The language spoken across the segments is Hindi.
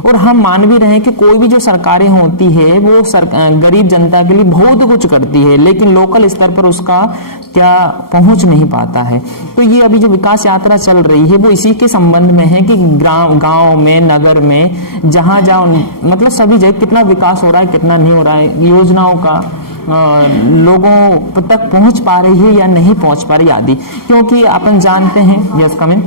और हम मान भी रहे हैं कि कोई भी जो सरकारें होती है वो गरीब जनता के लिए बहुत कुछ करती है, लेकिन लोकल स्तर पर उसका क्या पहुंच नहीं पाता है। तो ये अभी जो विकास यात्रा चल रही है वो इसी के संबंध में है कि गांव में, नगर में, जहां जहां मतलब सभी जगह कितना विकास हो रहा है, कितना नहीं हो रहा है, योजनाओं का लोगों तक पहुंच पा रही है या नहीं पहुंच पा रही आदि। क्योंकि अपन जानते हैं, यस कमिंग,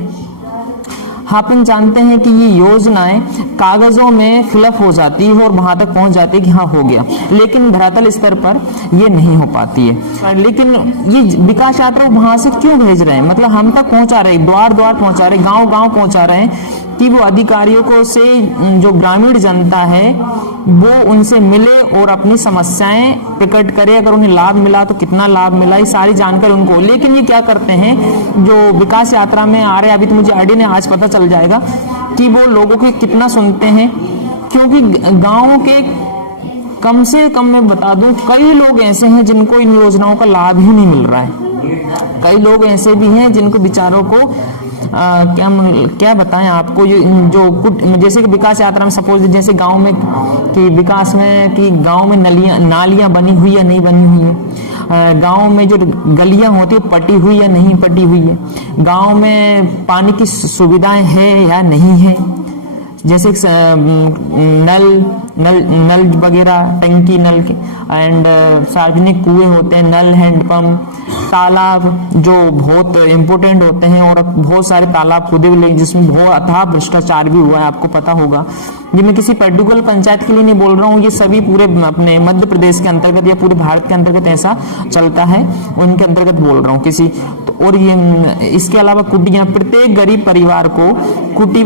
अपन जानते हैं कि ये योजनाएं कागजों में फिलअप हो जाती है और वहां तक पहुंच जाती है कि हाँ हो गया, लेकिन धरातल स्तर पर ये नहीं हो पाती है। लेकिन ये विकास यात्रा वहां से क्यों भेज रहे हैं, मतलब हम तक पहुंचा रहे, द्वार द्वार पहुंचा रहे, गांव गांव पहुंचा रहे हैं कि वो अधिकारियों को से जो ग्रामीण जनता है वो उनसे मिले और अपनी समस्याएं प्रकट करे, अगर उन्हें लाभ मिला तो कितना लाभ मिला, ये सारी जानकारी उनको। लेकिन ये क्या करते हैं, जो विकास यात्रा में आ रहे हैं, अभी तो मुझे आईडी ने आज पता चल जाएगा कि वो लोगों के कितना सुनते हैं, क्योंकि गाँव के कम से कम मैं बता दूं कई लोग ऐसे हैं जिनको इन योजनाओं का लाभ ही नहीं मिल रहा है। कई लोग ऐसे भी हैं जिनको बेचारों को क्या बताएं आपको, जो जैसे कि विकास यात्रा में सपोज जैसे गांव में कि विकास में कि गांव में नालियां बनी हुई या नहीं बनी हुई है, गांव में जो गलियां होती है पटी हुई या नहीं पटी हुई है, गांव में पानी की सुविधाएं है या नहीं है, जैसे नल वगैरह, टंकी नल के एंड सार्वजनिक कुएं होते हैं, नल, हैंडपंप, तालाब जो बहुत इंपोर्टेंट होते हैं, और बहुत सारे तालाब खुदे हुए जिसमें बहुत अथाह भ्रष्टाचार भी हुआ है, आपको पता होगा। ये मैं किसी पर्टिकुलर पंचायत के लिए नहीं बोल रहा हूँ, ये सभी पूरे अपने मध्य प्रदेश के अंतर्गत या पूरे भारत के अंतर्गत ऐसा चलता है, उनके अंतर्गत बोल रहा हूँ किसी तो। और ये इसके अलावा कुटियां, प्रत्येक गरीब परिवार को कुटी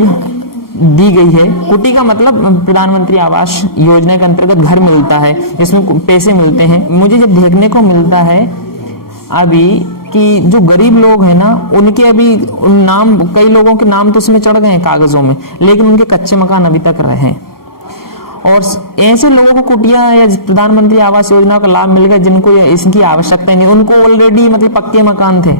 दी गई है। कुटी का मतलब प्रधानमंत्री आवास योजना के अंतर्गत घर मिलता है, इसमें पैसे मिलते हैं। मुझे जब देखने को मिलता है अभी कि जो गरीब लोग हैं ना, उनके अभी नाम, कई लोगों के नाम तो उसमें चढ़ गए हैं कागजों में, लेकिन उनके कच्चे मकान अभी तक रहे हैं। और ऐसे लोगों को कुटिया या प्रधानमंत्री आवास योजना का लाभ मिल गया जिनको इसकी आवश्यकता नहीं, उनको ऑलरेडी मतलब पक्के मकान थे,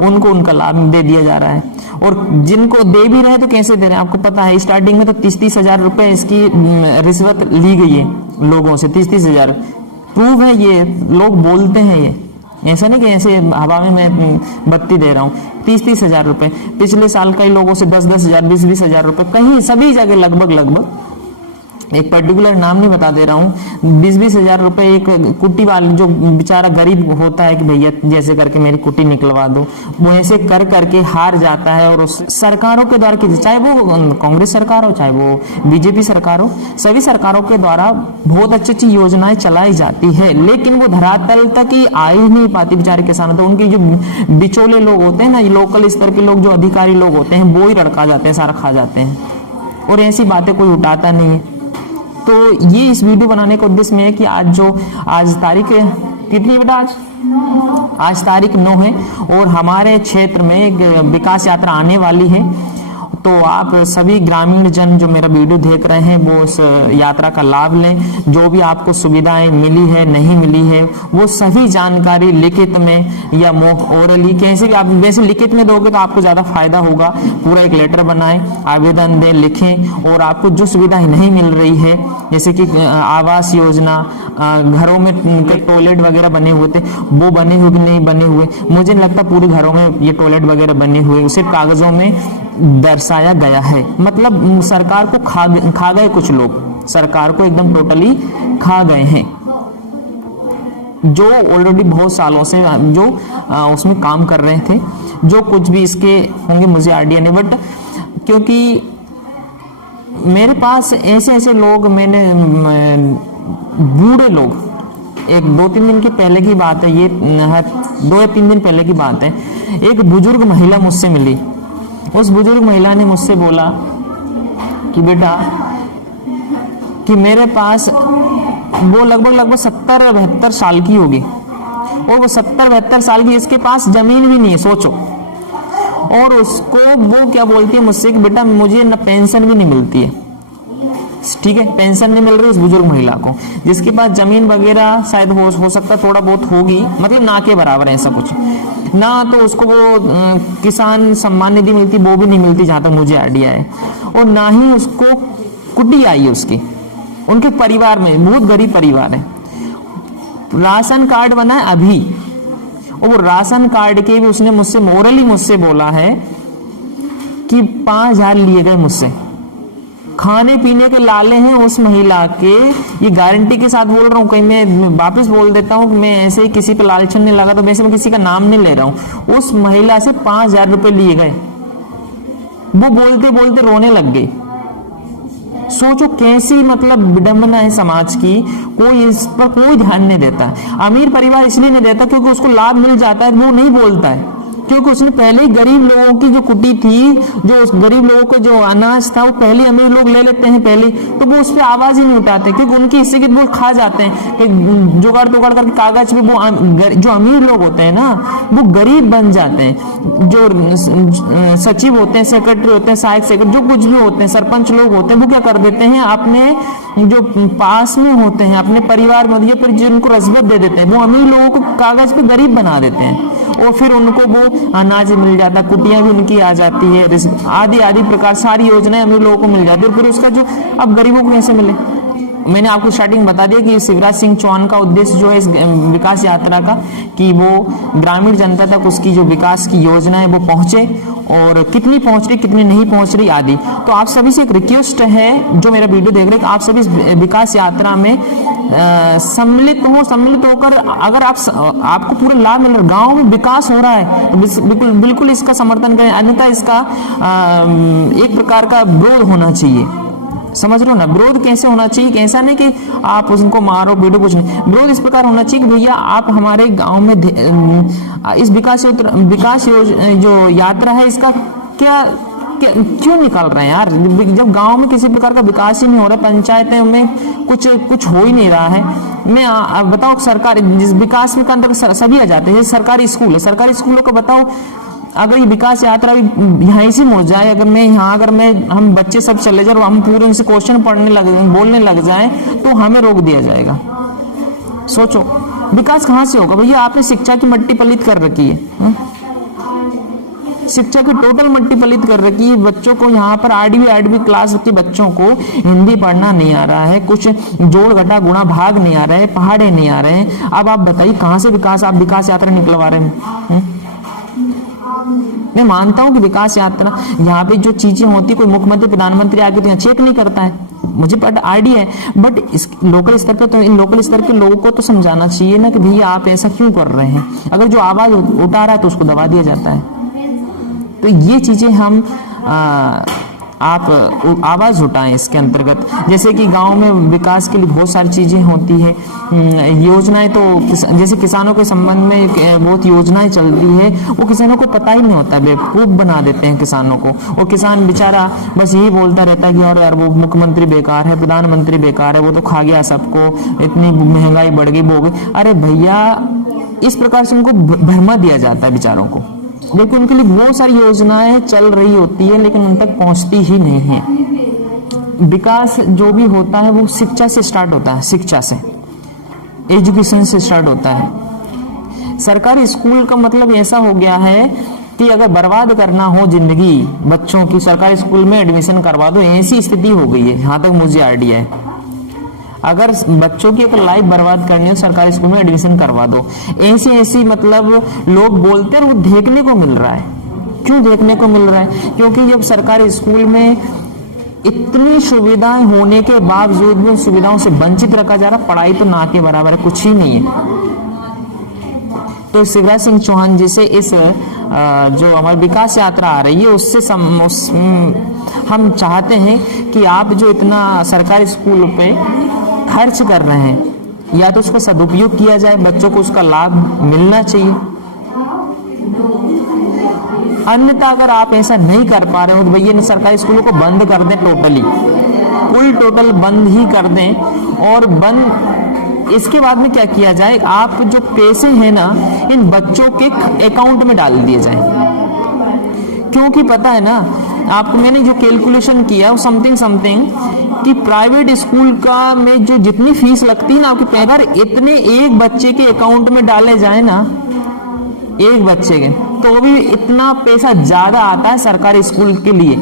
उनको उनका लाभ दे दिया जा रहा है। और जिनको दे भी रहे तो कैसे दे रहे हैं आपको पता है, स्टार्टिंग में तो 30-30 हजार रुपए इसकी रिश्वत ली गई है लोगों से, 30-30 हजार। प्रूव है, ये लोग बोलते हैं, ये ऐसा नहीं कि ऐसे हवा में मैं बत्ती दे रहा हूँ। 30-30 हजार रुपए पिछले साल कई लोगों से 10-10 हजार, 20-20 हजार रुपए, कहीं सभी जगह लगभग एक पर्टिकुलर नाम नहीं बता दे रहा हूँ, 20-20 हजार रुपए एक कुट्टी वाले जो बेचारा गरीब होता है कि भैया जैसे करके मेरी कुट्टी निकलवा दो, वो ऐसे कर करके हार जाता है। और उस सरकारों के द्वारा, चाहे वो कांग्रेस सरकार हो चाहे वो बीजेपी सरकार हो, सभी सरकारों के द्वारा बहुत अच्छी अच्छी योजनाएं चलाई जाती है, लेकिन वो धरातल तक ही आ ही नहीं पाती बेचारे किसानों। तो उनके जो बिचौले लोग होते हैं ना, लोकल स्तर के लोग, जो अधिकारी लोग होते हैं, वो ही रड़का जाते हैं, सारा खा जाते हैं, और ऐसी बातें कोई उठाता नहीं है। तो ये इस वीडियो बनाने का उद्देश्य में है कि आज तारीख कितनी बेटा, आज तारीख 9 है और हमारे क्षेत्र में एक विकास यात्रा आने वाली है। तो आप सभी ग्रामीण जन जो मेरा वीडियो देख रहे हैं वो उस यात्रा का लाभ लें। जो भी आपको सुविधाएं मिली है, नहीं मिली है, वो सभी जानकारी लिखित में या ओरली, कैसे भी आप वैसे लिखित में दोगे तो आपको ज्यादा फायदा होगा। पूरा एक लेटर बनाएं, आवेदन दें, लिखें, और आपको जो सुविधाएं नहीं मिल रही है, जैसे कि आवास योजना, घरों में टॉयलेट वगैरह बने हुए थे, वो बने हुए नहीं बने हुए, मुझे नहीं लगता पूरे घरों में ये टॉयलेट वगैरह बने हुए, सिर्फ कागजों में दर्शाया गया है। मतलब सरकार को खा गए कुछ लोग, सरकार को एकदम टोटली खा गए हैं, जो ऑलरेडी बहुत सालों से जो उसमें काम कर रहे थे। जो कुछ भी इसके होंगे मुझे आइडिया नहीं, बट क्योंकि मेरे पास ऐसे लोग, मैंने बूढ़े लोग, एक 2-3 दिन के पहले की बात है, ये 2 या 3 दिन पहले की बात है, एक बुजुर्ग महिला मुझसे मिली। उस बुजुर्ग महिला ने मुझसे बोला कि बेटा कि मेरे पास, वो लगभग 70-72 साल की होगी, और वो 70-72 साल की, इसके पास जमीन भी नहीं है, सोचो। और उसको वो क्या बोलती है मुझसे कि बेटा मुझे न पेंशन भी नहीं मिलती है, ठीक है, पेंशन नहीं मिल रही उस बुजुर्ग महिला को, जिसके पास जमीन वगैरह शायद हो सकता थोड़ा बहुत होगी, मतलब ना के बराबर है ऐसा कुछ ना। तो उसको वो किसान सम्मान निधि मिलती, वो भी नहीं मिलती जहां तक मुझे आइडिया है, और ना ही उसको कुटी आई है उसकी, उनके परिवार में बहुत गरीब परिवार है, राशन कार्ड बना है अभी, और वो राशन कार्ड के भी उसने मुझसे मोरली मुझसे बोला है कि 5,000 लिए गए मुझसे, खाने पीने के लाले हैं उस महिला के, ये गारंटी के साथ बोल रहा हूँ, कहीं मैं वापस बोल देता हूँ कि मैं ऐसे ही किसी पे लालचन नहीं लगा, तो वैसे मैं किसी का नाम नहीं ले रहा हूँ, उस महिला से 5,000 रुपए लिए गए, वो बोलते बोलते रोने लग गई। सोचो कैसी मतलब विडंबना है समाज की, कोई इस पर कोई ध्यान नहीं देता। अमीर परिवार इसलिए नहीं देता क्योंकि उसको लाभ मिल जाता है, वो नहीं बोलता है, क्योंकि उसने पहले ही गरीब लोगों की जो कुटी थी, जो उस गरीब लोगों को जो अनाज था वो पहले अमीर लोग ले लेते हैं पहले, तो वो उस पर आवाज ही नहीं उठाते, क्योंकि उनके हिस्से की वो खा जाते हैं कि जुगाड़ तुगाड़ करके कागज पे वो जो अमीर लोग होते हैं ना वो गरीब बन जाते हैं। जो सचिव होते हैं, सेक्रेटरी होते हैं, सहायक सेक्रेटरी, जो कुछ भी होते हैं, सरपंच लोग होते हैं, वो क्या कर देते हैं, अपने जो पास में होते हैं, अपने परिवार में या फिर जिनको रस्बत दे देते हैं, वो अमीर लोगों को कागज पे गरीब बना देते हैं, और फिर उनको वो अनाज मिल जाता, कुटियां भी उनकी आ जाती है, आदि आदि प्रकार सारी योजनाएं अमीर लोगों को मिल जाती है, और फिर उसका जो अब गरीबों को कैसे मिले। मैंने आपको स्टार्टिंग बता दिया कि शिवराज सिंह चौहान का उद्देश्य जो है इस विकास यात्रा का, कि वो ग्रामीण जनता तक उसकी जो विकास की योजना है वो पहुंचे, और कितनी पहुंच रही कितनी नहीं पहुंच रही आदि। तो आप सभी से एक रिक्वेस्ट है जो मेरा वीडियो देख रहे हैं, आप सभी इस विकास यात्रा में सम्मिलित होकर, अगर आपको पूरा लाभ मिल रहा है, गांव में विकास हो रहा है, तो बिल्कुल इसका समर्थन करें, अन्यथा इसका एक प्रकार का विरोध होना चाहिए। समझ रहे हो ना, विरोध कैसे होना चाहिए, ऐसा नहीं कि आप उनको मारो वीडियो कुछ नहीं, विरोध इस प्रकार होना चाहिए कि भैया आप हमारे गांव में इस विकास जो यात्रा है इसका क्यों निकाल रहे हैं यार, जब गांव में किसी प्रकार का विकास ही नहीं हो रहा, पंचायतें में कुछ हो ही नहीं रहा है। मैं बताओ सरकार जिस विकास में अंतर्गत सभी आ जाते हैं, सरकारी स्कूल है, सरकारी स्कूलों को बताओ, अगर ये विकास यात्रा यहाँ से मुड़ जाए, अगर हम बच्चे सब चले जाए और हम पूरे उनसे क्वेश्चन बोलने लग जाए तो हमें रोक दिया जाएगा। सोचो विकास कहाँ से होगा भैया, आपने शिक्षा की मट्टी पलित कर रखी है, शिक्षा की टोटल मट्टी पलित कर रखी है। बच्चों को यहाँ पर 8वीं क्लास के बच्चों को हिंदी पढ़ना नहीं आ रहा है, कुछ जोड़ घटा गुणा भाग नहीं आ रहे हैं, पहाड़े नहीं आ रहे हैं। अब आप बताइए कहाँ से आप विकास यात्रा निकलवा रहे हैं। मैं मानता हूं कि विकास यात्रा यहाँ पे जो चीजें होती, कोई मुख्यमंत्री प्रधानमंत्री आके तो यहाँ चेक नहीं करता है, मुझे आइडिया है, बट इस लोकल स्तर पे तो इन लोकल स्तर के लोगों को तो समझाना चाहिए ना कि भैया आप ऐसा क्यों कर रहे हैं। अगर जो आवाज उठा रहा है तो उसको दबा दिया जाता है। तो ये चीजें हम आप आवाज उठाएं इसके अंतर्गत, जैसे कि गांव में विकास के लिए बहुत सारी चीजें होती है, योजनाएं तो जैसे किसानों के संबंध में बहुत योजनाएं चलती है, वो किसानों को पता ही नहीं होता, बेवकूफ बना देते हैं किसानों को। वो किसान बेचारा बस यही बोलता रहता है कि और यार वो मुख्यमंत्री बेकार है, प्रधानमंत्री बेकार है, वो तो खा गया सबको, इतनी महंगाई बढ़ गई वो हो गई। अरे भैया इस प्रकार से उनको भरमा दिया जाता है बेचारों को, लेकिन उनके लिए बहुत सारी योजनाएं चल रही होती है लेकिन उन तक पहुंचती ही नहीं है। विकास जो भी होता है वो शिक्षा से स्टार्ट होता है, शिक्षा से, एजुकेशन से स्टार्ट होता है। सरकारी स्कूल का मतलब ऐसा हो गया है कि अगर बर्बाद करना हो जिंदगी बच्चों की, सरकारी स्कूल में एडमिशन करवा दो, ऐसी स्थिति हो गई है जहां तक मुझे आइडिया है। अगर बच्चों की एक लाइफ बर्बाद करनी हो सरकारी स्कूल में एडमिशन करवा दो, ऐसी मतलब लोग बोलते हैं, वो देखने को मिल रहा है। क्यों देखने को मिल रहा है? क्योंकि जब सरकारी स्कूल में इतनी सुविधाएं होने के बावजूद भी उन सुविधाओं से वंचित रखा जा रहा, पढ़ाई तो ना के बराबर है, कुछ ही नहीं है। तो शिवराज सिंह चौहान जी से इस जो हमारी विकास यात्रा आ रही है उससे हम चाहते हैं कि आप जो इतना सरकारी स्कूल पे खर्च कर रहे हैं, या तो उसका सदुपयोग किया जाए, बच्चों को उसका लाभ मिलना चाहिए। अन्यथा अगर आप ऐसा नहीं कर पा रहे हो तो भैया सरकारी स्कूलों को बंद कर दें, टोटल बंद ही कर दें। और इसके बाद में क्या किया जाए, आप जो पैसे हैं ना इन बच्चों के अकाउंट में डाल दिए जाए। क्योंकि पता है ना आपको, मैंने जो कैलकुलेशन किया वो समथिंग कि प्राइवेट स्कूल का में जो जितनी फीस लगती है ना आपकी, अगर इतने एक बच्चे के अकाउंट में डाले जाए ना, एक बच्चे के, तो भी इतना पैसा ज्यादा आता है सरकारी स्कूल के लिए।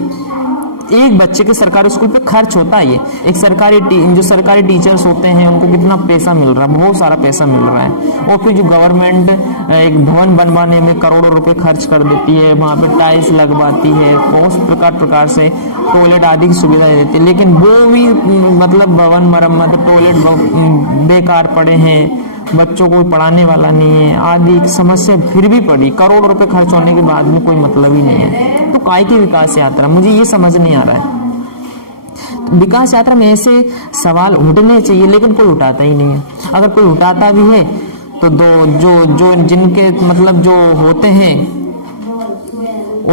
एक बच्चे के सरकारी स्कूल पे खर्च होता है। ये एक जो सरकारी टीचर्स होते हैं उनको कितना पैसा मिल रहा है, बहुत सारा पैसा मिल रहा है। और फिर जो गवर्नमेंट एक भवन बनवाने में करोड़ों रुपए खर्च कर देती है, वहाँ पे टाइल्स लगवाती है, बहुत प्रकार से टॉयलेट आदि की सुविधाएं देती है, लेकिन वो भी मतलब भवन मरम्मत, टॉयलेट बेकार पड़े हैं, बच्चों को पढ़ाने वाला नहीं है आदि समस्या फिर भी पड़ी, करोड़ रुपए खर्च होने के बाद में कोई मतलब ही नहीं है। तो काय की विकास यात्रा, मुझे ये समझ नहीं आ रहा है। विकास यात्रा में ऐसे सवाल उठने चाहिए लेकिन कोई उठाता ही नहीं है। अगर कोई उठाता भी है तो जो जिनके मतलब जो होते हैं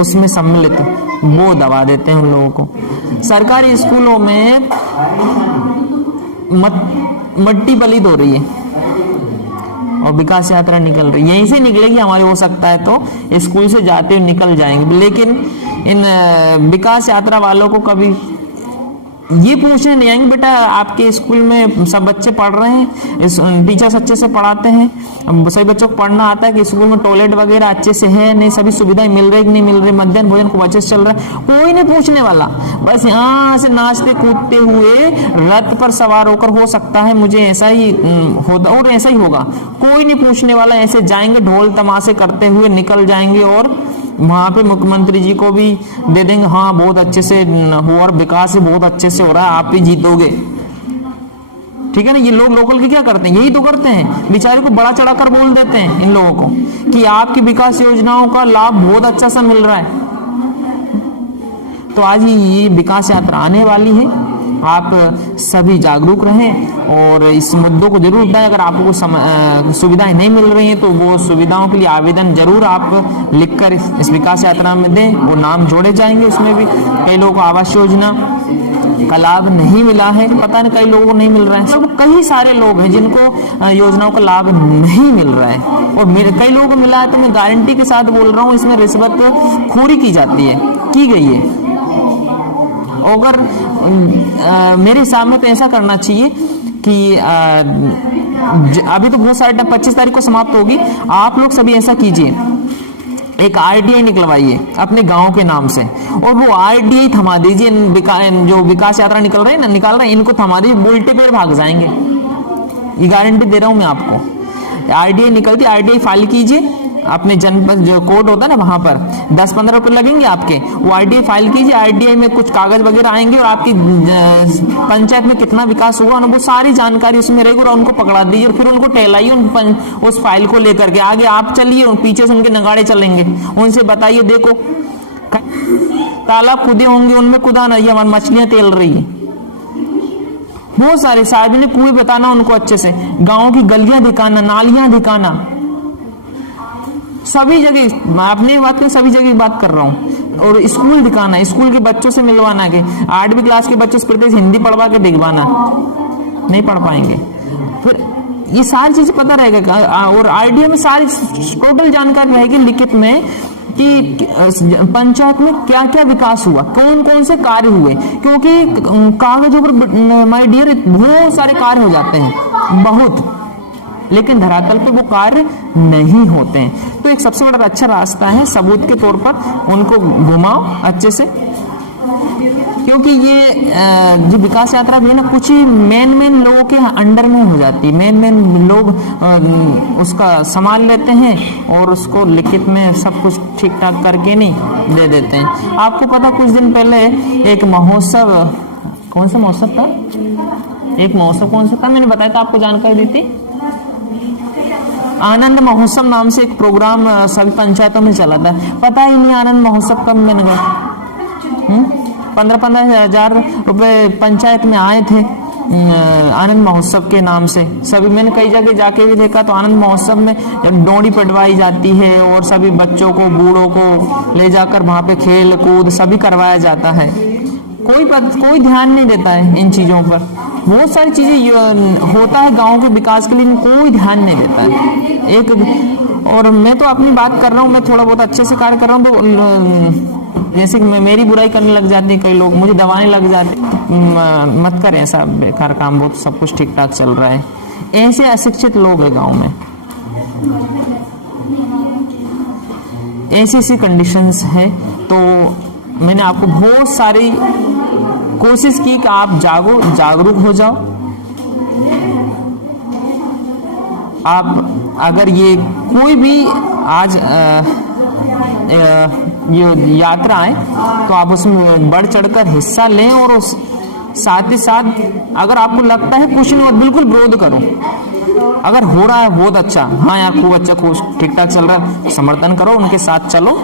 उसमें सम्मिलित वो दबा देते हैं उन लोगों को। सरकारी स्कूलों में मट्टी पलीद हो रही है और विकास यात्रा निकल रही है, यहीं से निकलेगी हमारे, हो सकता है तो स्कूल से जाते हुए निकल जाएंगे, लेकिन इन विकास यात्रा वालों को कभी ये पूछने नहीं आएंगे बेटा आपके स्कूल में सब बच्चे पढ़ रहे हैं, टीचर्स अच्छे से पढ़ाते हैं, सभी बच्चों को पढ़ना आता है कि स्कूल में टॉयलेट वगैरह अच्छे से है नहीं, सभी सुविधाएं मिल रही कि नहीं मिल रही, मध्याह्न भोजन खूब अच्छे से चल रहा है, कोई नहीं पूछने वाला। बस यहाँ से नाचते कूदते हुए रथ पर सवार होकर, हो सकता है मुझे ऐसा ही होता और ऐसा ही होगा, कोई नहीं पूछने वाला, ऐसे जाएंगे ढोल तमाशे करते हुए निकल जाएंगे और वहां पे मुख्यमंत्री जी को भी दे देंगे, हाँ बहुत अच्छे से हो और विकास भी बहुत अच्छे से हो रहा है, आप ही जीतोगे। ठीक है ना, ये लोग लोकल की क्या करते हैं, यही तो करते हैं, बेचारे को बड़ा चढ़ाकर बोल देते हैं इन लोगों को कि आपकी विकास योजनाओं का लाभ बहुत अच्छा सा मिल रहा है। तो आज ये विकास यात्रा आने वाली है, आप सभी जागरूक रहें और इस मुद्दों को जरूर उठाएं। अगर आपको सुविधाएं नहीं मिल रही हैं तो वो सुविधाओं के लिए आवेदन जरूर आप लिखकर इस विकास यात्रा में दें, वो नाम जोड़े जाएंगे। उसमें भी कई लोगों को आवास योजना का लाभ नहीं मिला है, पता नहीं कई लोगों को नहीं मिल रहा है, सब कई सारे लोग हैं जिनको योजनाओं का लाभ नहीं मिल रहा है और कई लोगों को मिला है। तो मैं गारंटी के साथ बोल रहा हूँ इसमें रिश्वत खोरी की जाती है, की गई है। अगर मेरे हिसाब में तो ऐसा करना चाहिए कि अभी तो बहुत सारे 25 तारीख को समाप्त होगी, आप लोग सभी ऐसा कीजिए, एक आरटीआई निकलवाइए अपने गांव के नाम से और वो आरटीआई थमा दीजिए। जो विकास यात्रा निकल रहे हैं ना, निकाल रहे हैं, इनको थमा दीजिए, उल्टे पैर भाग जाएंगे, ये गारंटी दे रहा हूं मैं आपको। आरटीआई निकलती, आरटीआई फाइल कीजिए अपने जनपद, जो कोर्ट होता है ना वहां पर 10-15 रुपए लगेंगे आपके, वो आरटीआई फाइल कीजिए। आरटीआई में कुछ कागज वगैरह आएंगे और आपकी पंचायत में कितना विकास हुआ वो सारी जानकारी उसमें रहेगी और उनको पकड़ा दीजिए और फिर उनको टहलाइए उस फाइल को लेकर के आगे आप चलिए, पीछे से उनके नगाड़े चलेंगे, उनसे बताइए देखो तालाब खुदे होंगे उनमें खुदा नहीं, हमारी मछलियां तैर रही है, बहुत सारे सार्वजनिक कुएं बताना उनको अच्छे से, गाँव की गलियां दिखाना, नालियां दिखाना, सभी जगह मैं अपनी बात कर, सभी जगह बात कर रहा हूँ। और स्कूल दिखाना, स्कूल के बच्चों से मिलवाना, के 8वीं क्लास के बच्चों से प्रत्येक हिंदी पढ़वा के दिखवाना, नहीं पढ़ पाएंगे। फिर ये सारी चीजें पता रहेगा और आरटीआई में सारी टोटल जानकारी रहेगी लिखित में कि पंचायत में क्या क्या विकास हुआ, कौन कौन से कार्य हुए, क्योंकि कागजों पर माय डियर बहुत सारे कार्य हो जाते हैं बहुत, लेकिन धरातल पे वो कार्य नहीं होते हैं। तो एक सबसे बड़ा अच्छा रास्ता है सबूत के तौर पर उनको घुमाओ अच्छे से, क्योंकि ये जो विकास यात्रा भी है ना, कुछ ही मेन लोगों के अंडर में हो जाती है, मेन लोग उसका संभाल लेते हैं और उसको लिखित में सब कुछ ठीक ठाक करके नहीं दे देते हैं। आपको पता कुछ दिन पहले एक महोत्सव, कौन सा महोत्सव था, एक महोत्सव कौन सा था, मैंने बताया था आपको, जानकारी दी थी, आनंद महोत्सव नाम से एक प्रोग्राम सभी पंचायतों में चला था। पता ही नहीं आनंद महोत्सव कब मैंने गया, 15-15 हजार रुपए पंचायत में आए थे आनंद महोत्सव के नाम से। सभी मैंने कई जगह जाके भी देखा तो आनंद महोत्सव में डोरी पटवाई जाती है और सभी बच्चों को, बूढ़ों को ले जाकर वहां पे खेल कूद सभी करवाया जाता है। कोई ध्यान नहीं देता है इन चीजों पर। बहुत सारी चीजें होता है गांव के विकास के लिए, कोई ध्यान नहीं देता है एक। और मैं तो अपनी बात कर रहा हूँ, मैं थोड़ा बहुत अच्छे से कार्य कर रहा हूँ, तो जैसे मेरी बुराई करने लग जाती है कई लोग, मुझे दबाने लग जाते, मत करें ऐसा बेकार काम, बहुत सब कुछ ठीक ठाक चल रहा है। ऐसे अशिक्षित लोग है गांव में, ऐसी कंडीशंस है, तो मैंने आपको बहुत सारी कोशिश की कि आप जागरूक हो जाओ। आप अगर ये कोई भी आज ये यात्रा है तो आप उसमें बढ़ चढ़कर हिस्सा लें, और उस साथ ही साथ अगर आपको लगता है कुछ नहीं, बिल्कुल विरोध करो। अगर हो रहा है बहुत अच्छा, हाँ यार खूब अच्छा, खूब ठीक ठाक चल रहा है, समर्थन करो, उनके साथ चलो,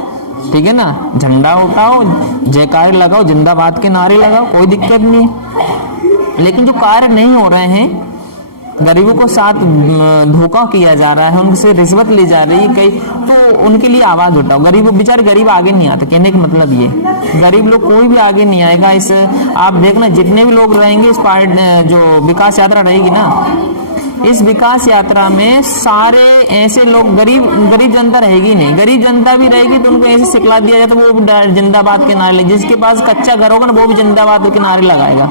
ठीक है ना। झंडा उठाओ, जयकार लगाओ, जिंदाबाद के नारे लगाओ, कोई दिक्कत नहीं है। लेकिन जो कार्य नहीं हो रहे हैं, गरीबों को साथ धोखा किया जा रहा है, उनसे रिश्वत ली जा रही है कई, तो उनके लिए आवाज उठाओ। बेचारे गरीब आगे नहीं आते, कहने का मतलब ये गरीब लोग कोई भी आगे नहीं आएगा। इस आप देखना जितने भी लोग रहेंगे इस जो विकास यात्रा रहेगी ना, इस विकास यात्रा में सारे ऐसे लोग, गरीब जनता रहेगी नहीं। गरीब जनता भी रहेगी तो उनको ऐसे सिखला दिया जाए तो वो भी जिंदाबाद के नारे, जिसके पास कच्चा घर होगा ना वो भी जिंदाबाद के नारे लगाएगा।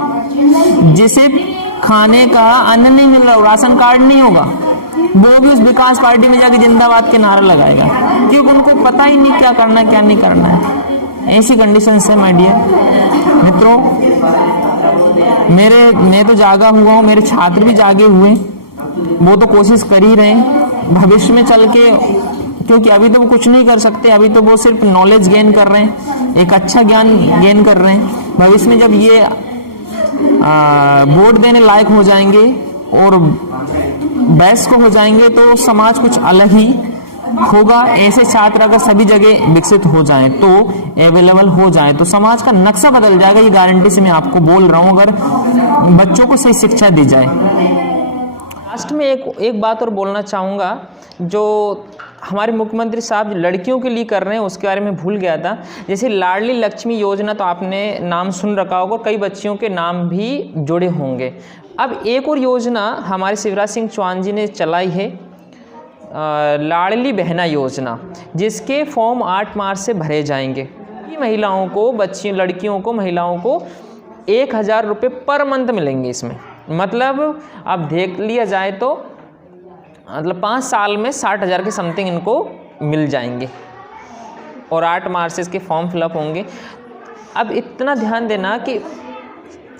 जिसे खाने का अन्न नहीं मिल रहा, राशन कार्ड नहीं होगा, वो भी उस विकास पार्टी में जाके जिंदाबाद के नारा लगाएगा, क्योंकि उनको पता ही नहीं क्या करना है क्या नहीं करना है। ऐसी कंडीशन है माय डियर मित्रों। मैं तो जागा हुआ हूँ, मेरे छात्र भी जागे हुए, वो तो कोशिश कर ही रहे हैं भविष्य में चल के, क्योंकि अभी तो वो कुछ नहीं कर सकते, अभी तो वो सिर्फ नॉलेज गेन कर रहे हैं, एक अच्छा ज्ञान गेन कर रहे हैं। भविष्य में जब ये वोट देने लायक हो जाएंगे और वयस्क हो जाएंगे तो समाज कुछ अलग ही होगा। ऐसे छात्र अगर सभी जगह विकसित हो जाएं तो अवेलेबल हो जाएं तो समाज का नक्शा बदल जाएगा। ये गारंटी से मैं आपको बोल रहा हूं, अगर बच्चों को सही शिक्षा दी जाए। लास्ट में एक बात और बोलना चाहूँगा, जो हमारे मुख्यमंत्री साहब लड़कियों के लिए कर रहे हैं उसके बारे में भूल गया था। जैसे लाडली लक्ष्मी योजना तो आपने नाम सुन रखा होगा, कई बच्चियों के नाम भी जुड़े होंगे। अब एक और योजना हमारे शिवराज सिंह चौहान जी ने चलाई है, लाडली बहना योजना, जिसके फॉर्म 8 मार्च से भरे जाएंगे। महिलाओं को, बच्चियों, लड़कियों को, महिलाओं को 1000 रुपये पर मंथ मिलेंगे इसमें। मतलब अब देख लिया जाए तो मतलब 5 साल में 60,000 के समथिंग इनको मिल जाएंगे, और 8 मार्च से इसके फॉर्म फिलअप होंगे। अब इतना ध्यान देना कि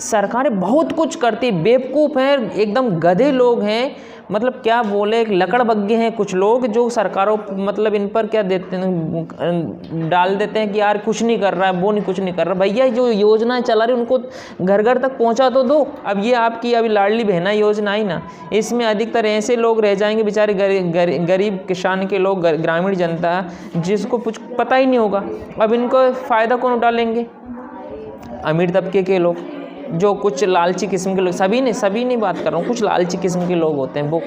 सरकारें बहुत कुछ करती, बेवकूफ़ हैं, एकदम गधे लोग हैं, मतलब क्या बोले, एक लकड़बग्गे हैं कुछ लोग जो सरकारों मतलब इन पर क्या देते हैं, डाल देते हैं कि यार कुछ नहीं कर रहा है, वो नहीं कुछ नहीं कर रहा। भैया जो योजनाएं चला रही उनको घर घर तक पहुंचा तो दो। अब ये आपकी अभी लाडली बहना योजना आई ना, इसमें अधिकतर ऐसे लोग रह जाएंगे बेचारे गरीब किसान के लोग, ग्रामीण जनता जिसको कुछ पता ही नहीं होगा। अब इनको फ़ायदा कौन उठा लेंगे? अमीर तबके के लोग, जो कुछ लालची किस्म के लोग, सभी नहीं बात कर रहा हूँ, कुछ लालची किस्म के लोग होते हैं वो।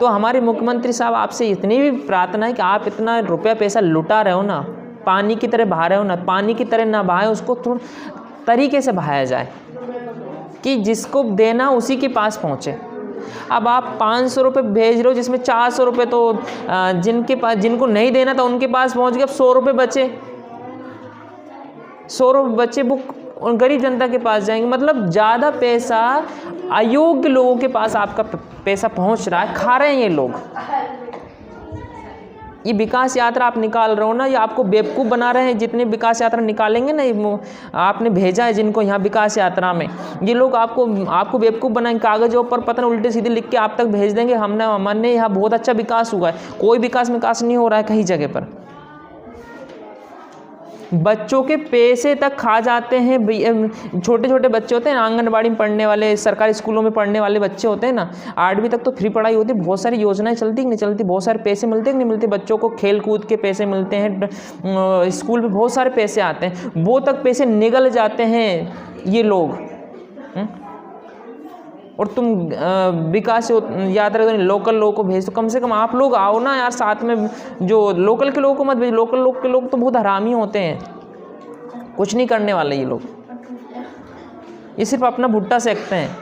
तो हमारे मुख्यमंत्री साहब आपसे इतनी भी प्रार्थना है कि आप इतना रुपया पैसा लुटा रहे हो ना, पानी की तरह बहा रहे हो ना, पानी की तरह ना बहाए, उसको थोड़ा तरीके से बहाया जाए कि जिसको देना उसी के पास पहुँचे। अब आप 500 रुपये भेज रहे हो, जिसमें 400 रुपये तो जिनके पास, जिनको नहीं देना था उनके पास पहुँच गए। अब 100 रुपये बचे, 100 रुपये बचे वो उन गरीब जनता के पास जाएंगे। मतलब ज़्यादा पैसा अयोग्य लोगों के पास आपका पैसा पहुंच रहा है, खा रहे हैं ये लोग। ये विकास यात्रा आप निकाल रहे हो ना, ये आपको बेवकूफ़ बना रहे हैं। जितने विकास यात्रा निकालेंगे ना, आपने भेजा है जिनको यहाँ विकास यात्रा में, ये लोग आपको बेवकूफ़ बनाएंगे। कागज़ों पर पता नहीं उल्टे सीधे लिख के आप तक भेज देंगे, हमने यहाँ बहुत अच्छा विकास हुआ है। कोई विकास नहीं हो रहा है कहीं जगह पर। बच्चों के पैसे तक खा जाते हैं। छोटे छोटे बच्चे होते हैं, आंगनबाड़ी में पढ़ने वाले, सरकारी स्कूलों में पढ़ने वाले बच्चे होते हैं ना, 8वीं तक तो फ्री पढ़ाई होती है। बहुत सारी योजनाएं चलती कि नहीं चलती, बहुत सारे पैसे मिलते कि नहीं मिलते। बच्चों को खेल कूद के पैसे मिलते हैं, स्कूल में बहुत सारे पैसे आते हैं, वो तक पैसे निगल जाते हैं ये लोग। और तुम विकास यात्रा लोकल लोगों को भेज, तो कम से कम आप लोग आओ ना यार साथ में। जो लोकल के लोगों को मत भेज, लोकल लोग के लोग तो बहुत हरामी होते हैं, कुछ नहीं करने वाले ये लोग, ये सिर्फ अपना भुट्टा सेकते हैं।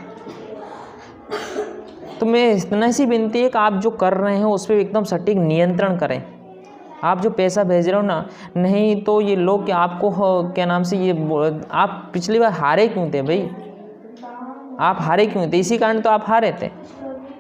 तो मैं इतना सी विनती है कि आप जो कर रहे हैं उस पर एकदम सटीक नियंत्रण करें। आप जो पैसा भेज रहे हो ना, नहीं तो ये लोग आपको क्या नाम से, ये आप पिछली बार हारे क्यों थे भाई? आप हारे क्यों थे? इसी कारण तो आप हारे थे,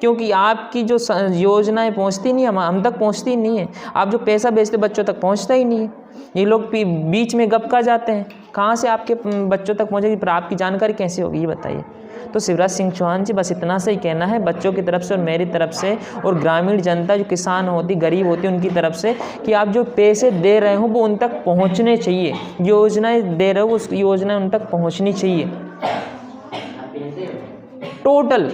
क्योंकि आपकी जो योजनाएं पहुंचती नहीं, हम तक पहुंचती नहीं है। आप जो पैसा भेजते बच्चों तक पहुंचता ही नहीं है। ये लोग बीच में गपका जाते हैं, कहाँ से आपके बच्चों तक पहुंचेगी, पर आपकी जानकारी कैसे होगी ये बताइए। तो शिवराज सिंह चौहान जी, बस इतना सा ही कहना है बच्चों की तरफ से और मेरी तरफ से और ग्रामीण जनता जो किसान होती, गरीब होती, उनकी तरफ से, कि आप जो पैसे दे रहे हो वो उन तक पहुंचने चाहिए। योजनाएं दे रहे हो उस योजना उन तक पहुंचनी चाहिए। टोटल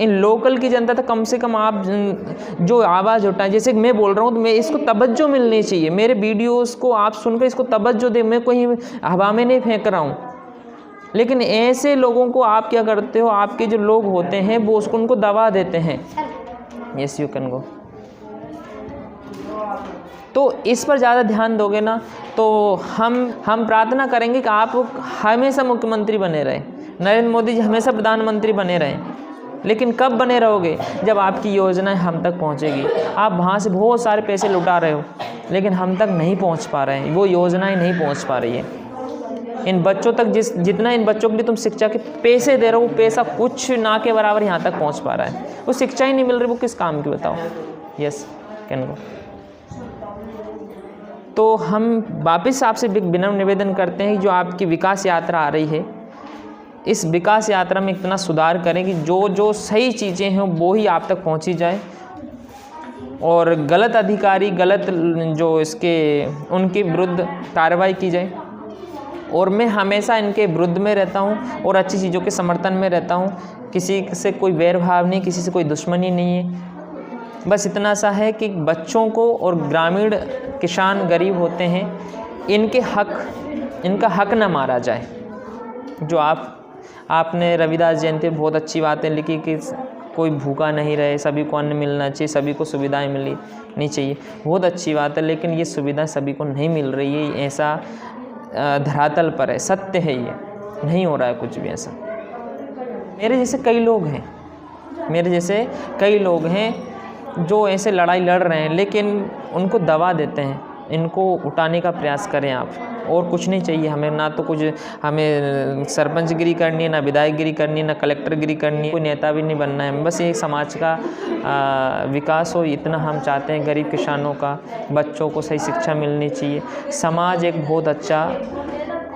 इन लोकल की जनता तक कम से कम आप जो आवाज़ उठाएं, जैसे मैं बोल रहा हूँ तो मैं इसको तवज्जो मिलनी चाहिए। मेरे वीडियोस को आप सुनकर इसको तवज्जो दे, मैं कोई हवा में नहीं फेंक रहा हूँ। लेकिन ऐसे लोगों को आप क्या करते हो, आपके जो लोग होते हैं वो उसको उनको दबा देते हैं। Yes you can go. तो इस पर ज़्यादा ध्यान दोगे ना तो हम प्रार्थना करेंगे कि आप हमेशा मुख्यमंत्री बने रहें, नरेंद्र मोदी जी हमेशा प्रधानमंत्री बने रहें। लेकिन कब बने रहोगे, जब आपकी योजनाएं हम तक पहुंचेगी। आप वहाँ से बहुत सारे पैसे लुटा रहे हो लेकिन हम तक नहीं पहुंच पा रहे हैं, वो योजनाएं नहीं पहुंच पा रही है इन बच्चों तक। जितना इन बच्चों के लिए तुम शिक्षा के पैसे दे रहे हो, वो पैसा कुछ ना के बराबर यहाँ तक पहुँच पा रहा है। वो शिक्षा ही नहीं मिल रही, वो किस काम की बताओ। Yes can go. तो हम वापस आपसे विनम्र निवेदन करते हैं कि जो आपकी विकास यात्रा आ रही है, इस विकास यात्रा में इतना सुधार करें कि जो सही चीज़ें हैं वो ही आप तक पहुंची जाए और गलत अधिकारी, गलत जो इसके उनके विरुद्ध कार्रवाई की जाए। और मैं हमेशा इनके विरुद्ध में रहता हूं और अच्छी चीज़ों के समर्थन में रहता हूं। किसी से कोई वैरभाव नहीं, किसी से कोई दुश्मनी नहीं है। बस इतना सा है कि बच्चों को और ग्रामीण किसान गरीब होते हैं, इनका हक न मारा जाए। जो आपने रविदास जयंती में बहुत अच्छी बातें लिखी कि कोई भूखा नहीं रहे, सभी को अन्न मिलना चाहिए, सभी को सुविधाएं मिलनी चाहिए, बहुत अच्छी बात है। लेकिन ये सुविधा सभी को नहीं मिल रही है, ऐसा धरातल पर है, सत्य है, ये नहीं हो रहा है कुछ भी ऐसा। मेरे जैसे कई लोग हैं जो ऐसे लड़ाई लड़ रहे हैं लेकिन उनको दबा देते हैं। इनको उठाने का प्रयास करें आप, और कुछ नहीं चाहिए हमें। ना तो कुछ हमें सरपंचगिरी करनी है, ना विधायकगिरी करनी है, ना कलेक्टरगिरी करनी है, कोई नेता भी नहीं बनना है। बस एक समाज का विकास हो, इतना हम चाहते हैं। गरीब किसानों का, बच्चों को सही शिक्षा मिलनी चाहिए, समाज एक बहुत अच्छा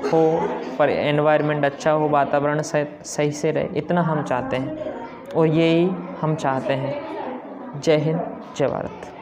हो, पर एनवायरनमेंट अच्छा हो, वातावरण सही से रहे, इतना हम चाहते हैं और यही हम चाहते हैं। जय हिंद, जय भारत।